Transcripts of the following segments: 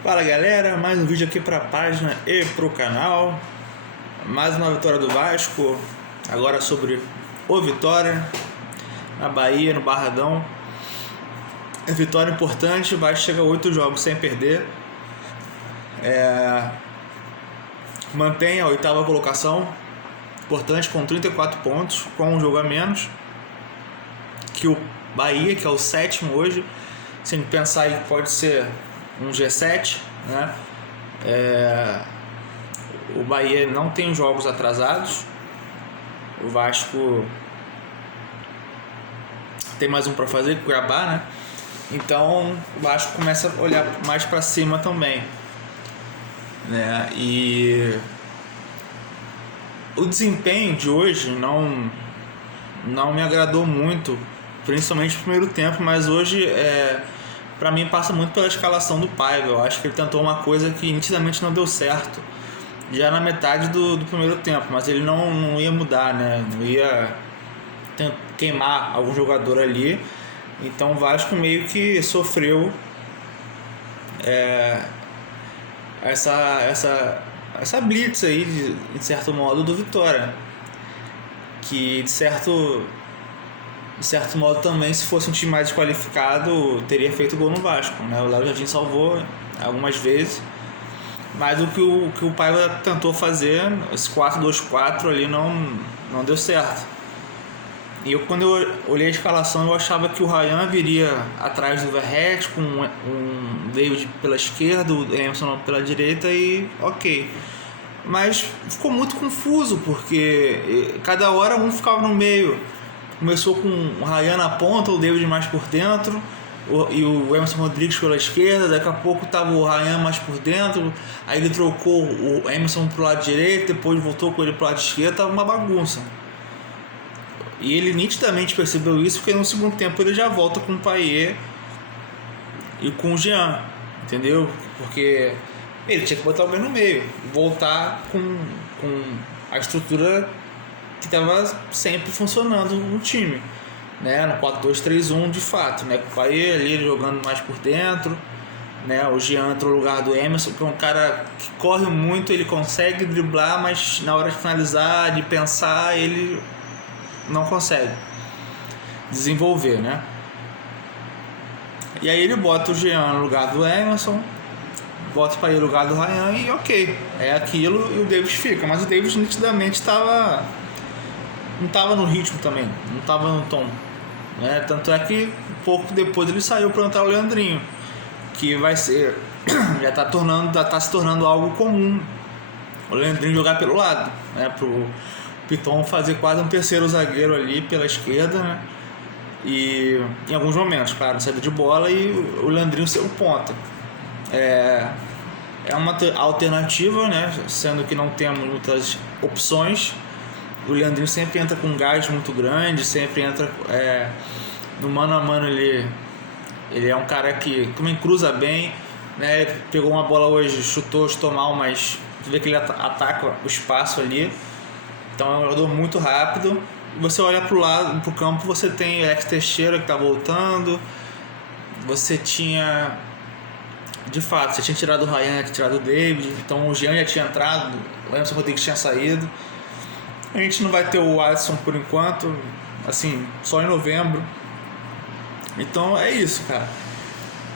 Fala galera, mais um vídeo aqui para a página e para o canal. Mais uma vitória do Vasco, agora sobre o Vitória, na Bahia, no Barradão. É vitória importante, o Vasco chega a 8 jogos sem perder. Mantém a 8ª colocação, importante, com 34 pontos, com um jogo a menos que o Bahia, que é o 7º hoje. Sem pensar aí que pode ser um G7, né? O Bahia não tem jogos atrasados. O Vasco tem mais um para fazer, com o Cuiabá, né? Então o Vasco começa a olhar mais para cima também, né? E o desempenho de hoje não me agradou muito, principalmente no primeiro tempo, mas hoje para mim passa muito pela escalação do Paiva. Eu acho que ele tentou uma coisa que nitidamente não deu certo já na metade do primeiro tempo, mas ele não ia mudar, né? Não ia queimar algum jogador ali. Então o Vasco meio que sofreu essa blitz aí, de certo modo, do Vitória, que de certo modo também, se fosse um time mais desqualificado, teria feito gol no Vasco, né? O Léo Jardim salvou algumas vezes, mas o que o Paiva tentou fazer, esse 4-2-4 ali, não deu certo. E quando eu olhei a escalação, eu achava que o Ryan viria atrás do Verratti, com um David pela esquerda, o Emerson pela direita, e ok. Mas ficou muito confuso, porque cada hora um ficava no meio. Começou com o Ryan na ponta, o David mais por dentro, e o Emerson Rodrigues pela esquerda. Daqui a pouco estava o Ryan mais por dentro, aí ele trocou o Emerson pro lado direito, depois voltou com ele pro lado esquerdo. Estava uma bagunça. E ele nitidamente percebeu isso, porque no segundo tempo ele já volta com o Payet e com o Jean, entendeu? Porque ele tinha que botar alguém no meio, voltar com a estrutura que estava sempre funcionando no time, né? No 4-2-3-1 de fato, né? Com o Payet ali jogando mais por dentro, né? O Jean entrou no lugar do Emerson, que é um cara que corre muito, ele consegue driblar, mas na hora de finalizar, de pensar, ele não consegue desenvolver, né? E aí ele bota o Jean no lugar do Emerson, bota para ele no lugar do Ryan, e ok, é aquilo, e o Davis fica. Mas o Davis nitidamente não estava no ritmo também, não estava no tom, né? Tanto é que pouco depois ele saiu para entrar o Leandrinho, que vai ser já está se tornando algo comum, o Leandrinho jogar pelo lado, né? Pro Piton fazer quase um terceiro zagueiro ali pela esquerda, né? E em alguns momentos, claro, saída de bola, e o Leandrinho ser o ponta. É uma alternativa, né? Sendo que não temos muitas opções. O Leandrinho sempre entra com um gás muito grande, sempre entra no mano a mano. Ele é um cara que também cruza bem, né? Pegou uma bola hoje, chutou mal, mas você vê que ele ataca o espaço ali. Então é um jogador muito rápido. E você olha para o lado, para o campo, você tem o Alex Teixeira, que está voltando. Você tinha, de fato, você tinha tirado o Ryan, tinha tirado o David. Então o Jean já tinha entrado, o Emerson Rodrigues tinha saído. A gente não vai ter o Alisson por enquanto, assim, só em novembro. Então é isso, cara.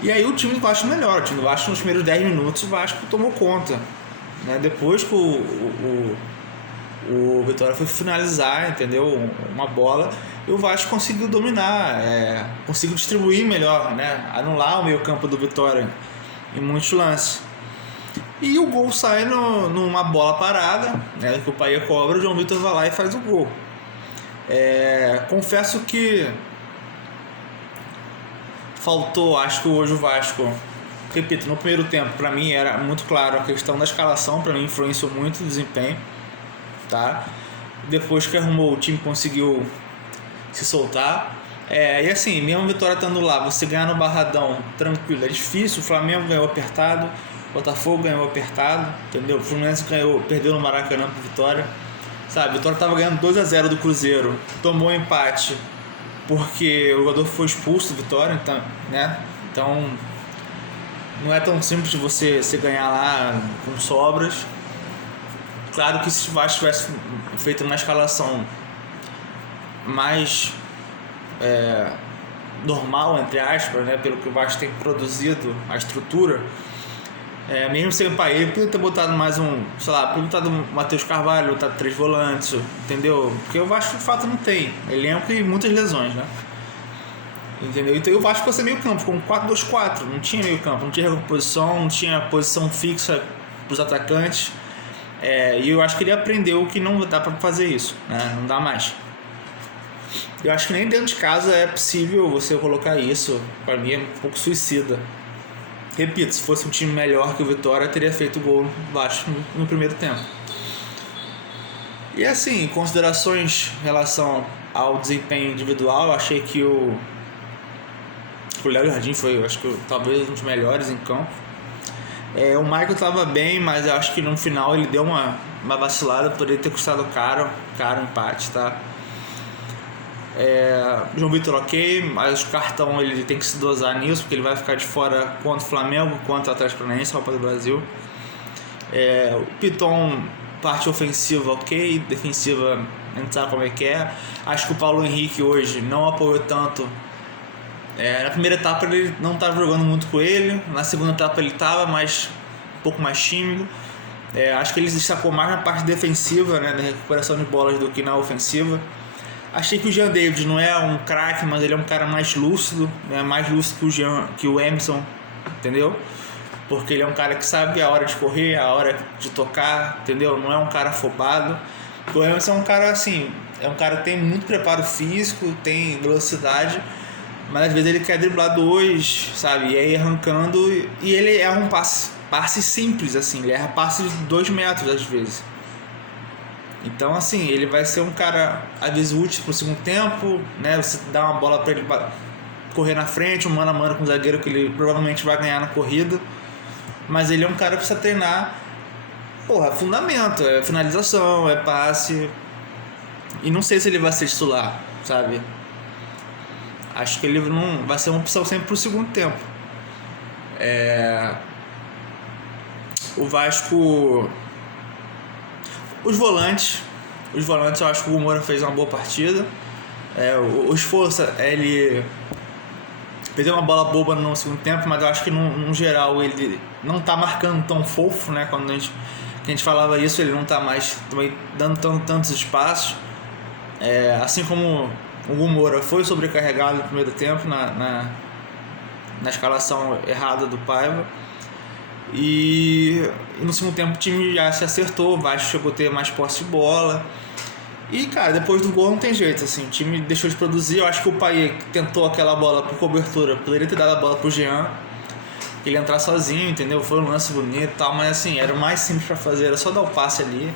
E aí o time do Vasco melhora. O time do Vasco, nos primeiros 10 minutos, o Vasco tomou conta, né? Depois que o Vitória foi finalizar, entendeu? Uma bola, e o Vasco conseguiu dominar, conseguiu distribuir melhor, né? Anular o meio campo do Vitória em muitos lances. E o gol sai numa bola parada, né? Que o Payet cobra, o João Vitor vai lá e faz o gol. Confesso que faltou, acho que hoje o Vasco, repito, no primeiro tempo, para mim era muito claro a questão da escalação, para mim influenciou muito o desempenho. Tá? Depois que arrumou, o time conseguiu se soltar. E assim, mesmo a Vitória estando lá, você ganhar no Barradão tranquilo é difícil. O Flamengo ganhou apertado, o Botafogo ganhou apertado, entendeu? O Fluminense perdeu no Maracanã pro Vitória, sabe? A Vitória estava ganhando 2-0 do Cruzeiro, tomou empate porque o jogador foi expulso do Vitória, então, né? Então não é tão simples de você ganhar lá com sobras. Claro que se o Vasco tivesse feito uma escalação mais normal, entre aspas, né, pelo que o Vasco tem produzido, a estrutura, mesmo sem o Paê, podia ter botado mais podia botado o Matheus Carvalho, botado 3 volantes, entendeu? Porque o Vasco de fato não tem elenco e muitas lesões, né? Entendeu? Então o Vasco fosse meio campo, com 4-2-4, não tinha meio campo, não tinha recomposição, não tinha posição fixa para os atacantes. E eu acho que ele aprendeu que não dá para fazer isso, né? Não dá mais. Eu acho que nem dentro de casa é possível você colocar isso. Para mim é um pouco suicida. Repito, se fosse um time melhor que o Vitória, teria feito gol Vasco no primeiro tempo. E assim, considerações em relação ao desempenho individual, eu achei que o Léo Jardim foi, acho que talvez um dos melhores em campo. O Michael estava bem, mas eu acho que no final ele deu uma vacilada, poderia ter custado caro o empate, tá? João Vitor ok, mas o cartão ele tem que se dosar nisso, porque ele vai ficar de fora contra o Flamengo, contra o Atlético Paranaense, Copa do Brasil. O Piton, parte ofensiva ok, defensiva a gente sabe como é que é. Acho que o Paulo Henrique hoje não apoiou tanto. Na primeira etapa ele não estava jogando muito com ele, na segunda etapa ele estava um pouco mais tímido. Acho que ele destacou mais na parte defensiva, né, na recuperação de bolas do que na ofensiva. Achei que o Jean David não é um craque, mas ele é um cara mais lúcido, né, mais lúcido que o Emerson, entendeu? Porque ele é um cara que sabe a hora de correr, a hora de tocar, entendeu? Não é um cara afobado. O Emerson é um cara assim, que tem muito preparo físico, tem velocidade, mas às vezes ele quer driblar 2, sabe? E aí arrancando, e ele erra um passe simples, assim, ele erra passe de 2 metros às vezes. Então assim, ele vai ser um cara às vezes útil pro segundo tempo, né? Você dá uma bola para ele correr na frente, um mano a mano com o zagueiro que ele provavelmente vai ganhar na corrida. Mas ele é um cara que precisa treinar, fundamento, finalização, passe. E não sei se ele vai ser titular, sabe? Acho que ele não vai ser uma opção sempre pro segundo tempo. O Vasco... Os volantes eu acho que o Moura fez uma boa partida. O Esforço, ele perdeu uma bola boba no segundo tempo, mas eu acho que no geral ele não tá marcando tão fofo, né? Quando a gente falava isso, ele não tá mais também dando tantos espaços. Assim como o Moura foi sobrecarregado no primeiro tempo na escalação errada do Paiva. E no segundo tempo o time já se acertou, o Vasco chegou a ter mais posse de bola. E cara, depois do gol não tem jeito, assim, o time deixou de produzir. Eu acho que o Payet tentou aquela bola por cobertura, poderia ter dado a bola pro Jean, ele entrar sozinho, entendeu? Foi um lance bonito e tal, mas assim, era o mais simples pra fazer, era só dar o passe ali.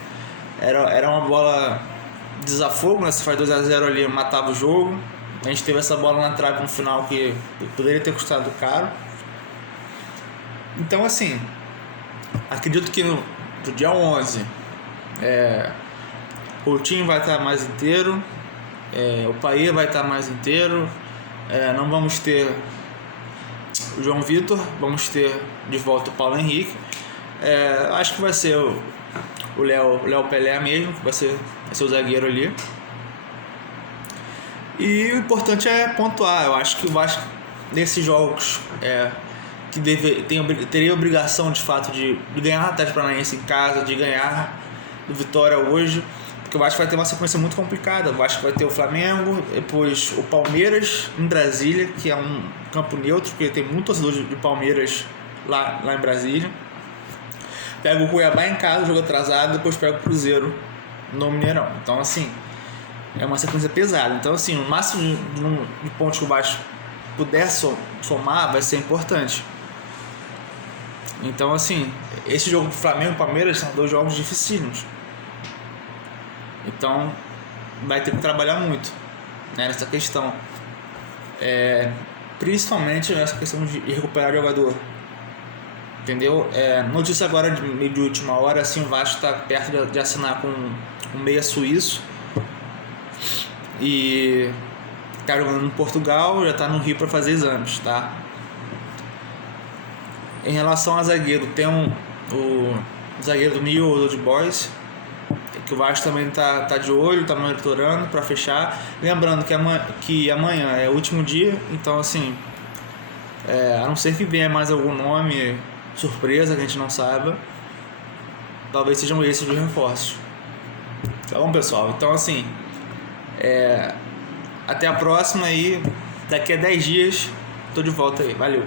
Era uma bola de desafogo, né? Se faz 2-0 ali, matava o jogo. A gente teve essa bola na trave no final que poderia ter custado caro. Então assim, acredito que no dia 11 o time vai estar mais inteiro, o Payet vai estar mais inteiro, não vamos ter o João Vitor, vamos ter de volta o Paulo Henrique. Acho que vai ser o Léo Pelé mesmo, que vai ser o zagueiro ali. E o importante é pontuar. Eu acho que o Vasco, nesses jogos que teria a obrigação de fato de ganhar o Atlético Paranaense em casa, de ganhar do Vitória hoje, porque o Vasco vai ter uma sequência muito complicada. O Vasco vai ter o Flamengo, depois o Palmeiras em Brasília, que é um campo neutro, porque tem muito torcedor de Palmeiras lá em Brasília. Pega o Cuiabá em casa, jogo atrasado, depois pega o Cruzeiro no Mineirão. Então assim, é uma sequência pesada. Então assim, o máximo de pontos que o Vasco puder somar vai ser importante. Então assim, esse jogo do Flamengo e Palmeiras são 2 jogos dificílimos. Então vai ter que trabalhar muito, né, nessa questão, principalmente nessa questão de recuperar o jogador, entendeu? Notícia agora de última hora, assim, o Vasco está perto de assinar com um meia suíço e está jogando no Portugal, já está no Rio para fazer exames, tá? Em relação a zagueiro, tem o zagueiro do New Old Boys, que o Vasco também tá de olho, tá monitorando para fechar. Lembrando que amanhã é o último dia, então assim, a não ser que venha mais algum nome surpresa que a gente não saiba, talvez sejam esses os reforços. Tá bom, pessoal? Então assim, até a próxima aí, daqui a 10 dias tô de volta aí. Valeu!